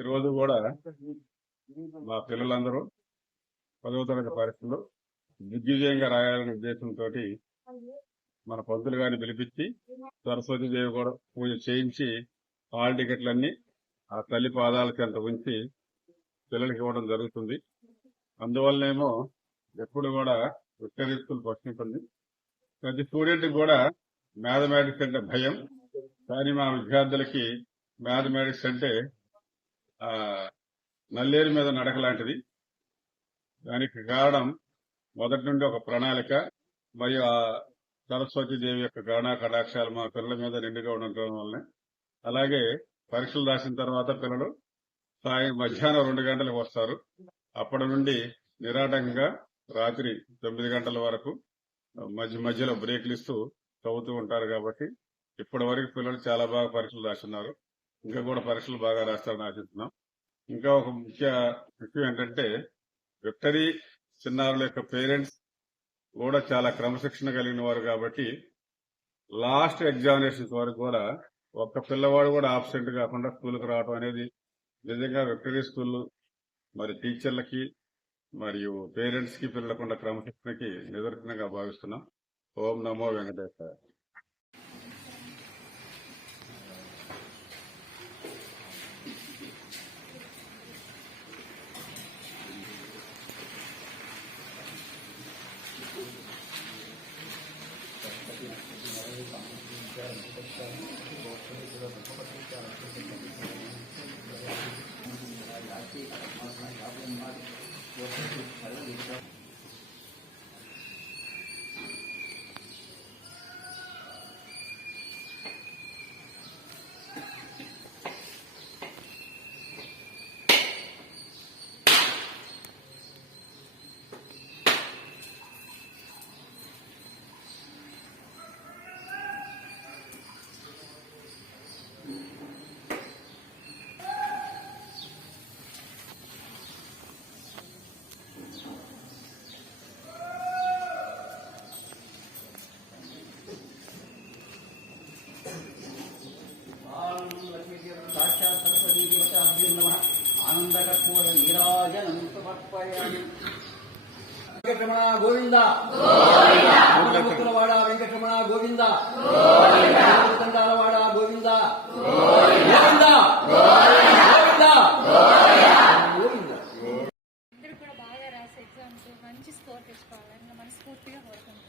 ఈరోజు కూడా మా పిల్లలందరూ 10వ తరగతి పరీక్షలు దిగ్విజయంగా రాయాలనే ఉద్దేశంతో మన పంతులు గారిని పిలిపించి సరస్వతి దేవి కూడా పూజ చేయించి హాల్ టికెట్లన్నీ ఆ తల్లి పాదాల చెంత ఉంచి పిల్లలకి ఇవ్వడం జరుగుతుంది. అందువల్లనేమో ఎప్పుడు కూడా విక్టరీ స్కూల్ ఫస్ట్ ఉంటుంది. ప్రతి స్టూడెంట్ కూడా మ్యాథమెటిక్స్ అంటే భయం, కానీ మా విద్యార్థులకి మ్యాథమెటిక్స్ అంటే నల్లేరు మీద నడక లాంటిది. దానికి కారణం మొదటి నుండి ఒక ప్రణాళిక మరియు ఆ సరస్వతి దేవి యొక్క గణా కటాక్షాలు మా పిల్లల మీద నిండుగా ఉండటం వల్లనే. అలాగే పరీక్షలు రాసిన తర్వాత పిల్లలు మధ్యాహ్నం 2 గంటలకు వస్తారు. అప్పటి నుండి నిరాటంకంగా రాత్రి 9 గంటల వరకు మధ్యలో బ్రేక్లు ఇస్తూ చదువుతూ ఉంటారు. కాబట్టి ఇప్పటి వరకు పిల్లలు చాలా బాగా పరీక్షలు రాస్తున్నారు. ఇంకా కూడా పరీక్షలు బాగా రాస్తారని ఆశిస్తున్నాం. ఇంకా ఒక ముఖ్య విషయం ఏంటంటే విక్టరీ చిన్నారుల యొక్క పేరెంట్స్ కూడా చాలా క్రమశిక్షణ కలిగిన వారు. కాబట్టి లాస్ట్ ఎగ్జామినేషన్స్ వరకు కూడా ఒక్క పిల్లవాడు కూడా ఆబ్సెంట్ కాకుండా స్కూల్కి రావడం అనేది నిజంగా విక్టరీ స్కూల్ మరి టీచర్లకి మరియు పేరెంట్స్ కి పిల్లలకుండా క్రమశిక్షణకి నిదర్శనంగా భావిస్తున్నాం. ఓం నమో వెంకటేశ్వర. వెంకటరమణ గోవింద ముక్కులవాడ వెంకటరమణ గోవింద దండాలవాడ గోవింద గోవింద గోవింద గోవింద. అందరూ కూడా బాగా రాసే ఎగ్జామ్స్ మంచి స్కోర్ తెచ్చుకోవాలని మనస్ఫూర్తిగా కోరుకుంటున్నాను.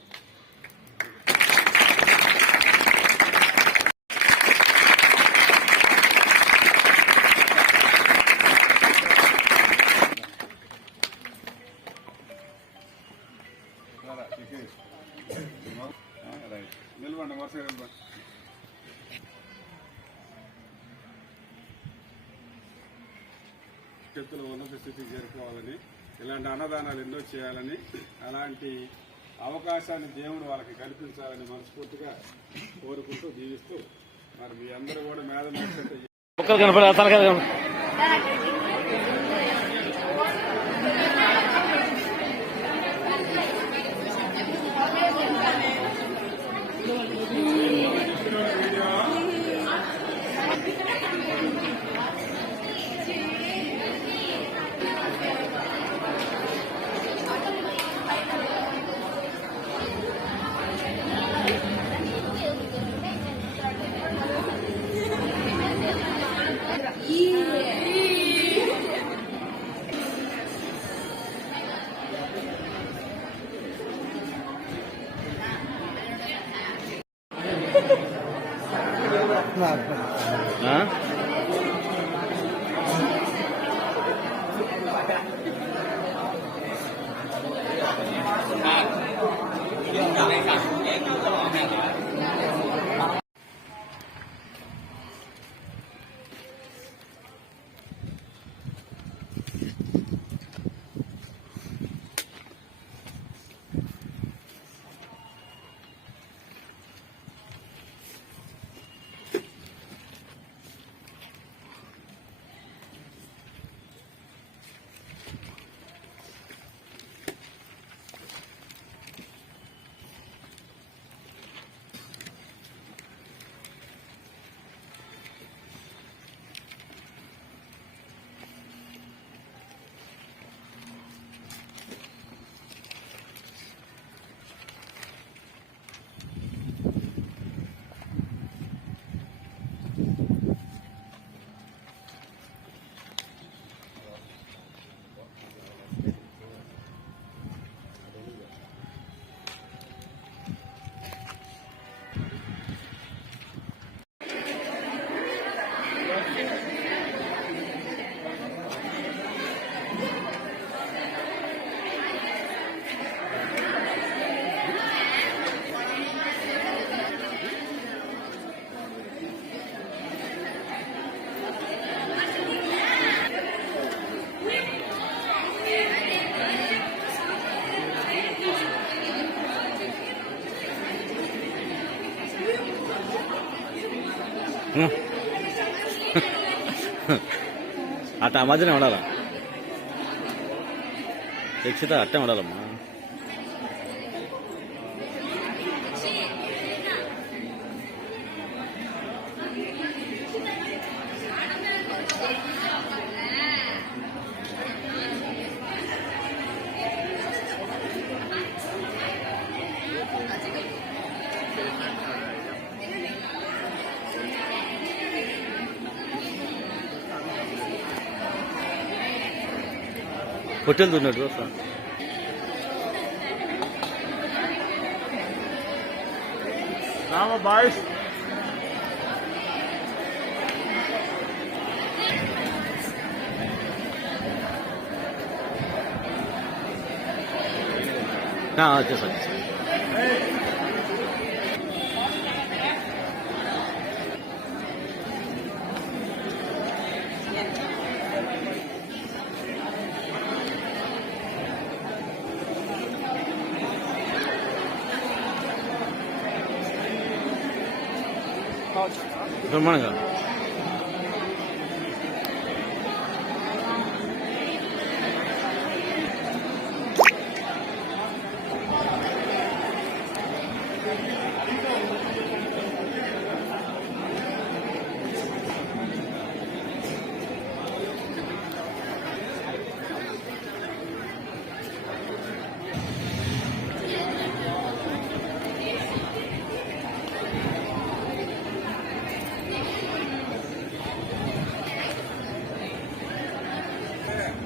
నిలవండి, వరుసగా నిలవండి. చేతులు ఉన్నత స్థితికి చేరుకోవాలని, ఇలాంటి అన్నదానాలు ఎన్నో చేయాలని, అలాంటి అవకాశాన్ని దేవుడు వాళ్ళకి కల్పించాలని మనస్ఫూర్తిగా కోరుకుంటూ జీవిస్తూ మరి మీ అందరూ కూడా మ్యాథమెటిక్స్ అంటే అట్ట ఆ మధ్యనే ఉండాలా రక్షిత అట్టే ఉండాలమ్మా. హోటల్ ఉన్నట్టు సార్. రామ బాయ్స్ వచ్చేసా బ్రహ్మాండంగా.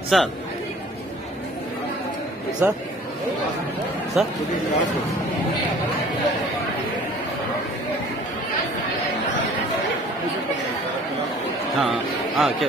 Sir sir sir okay.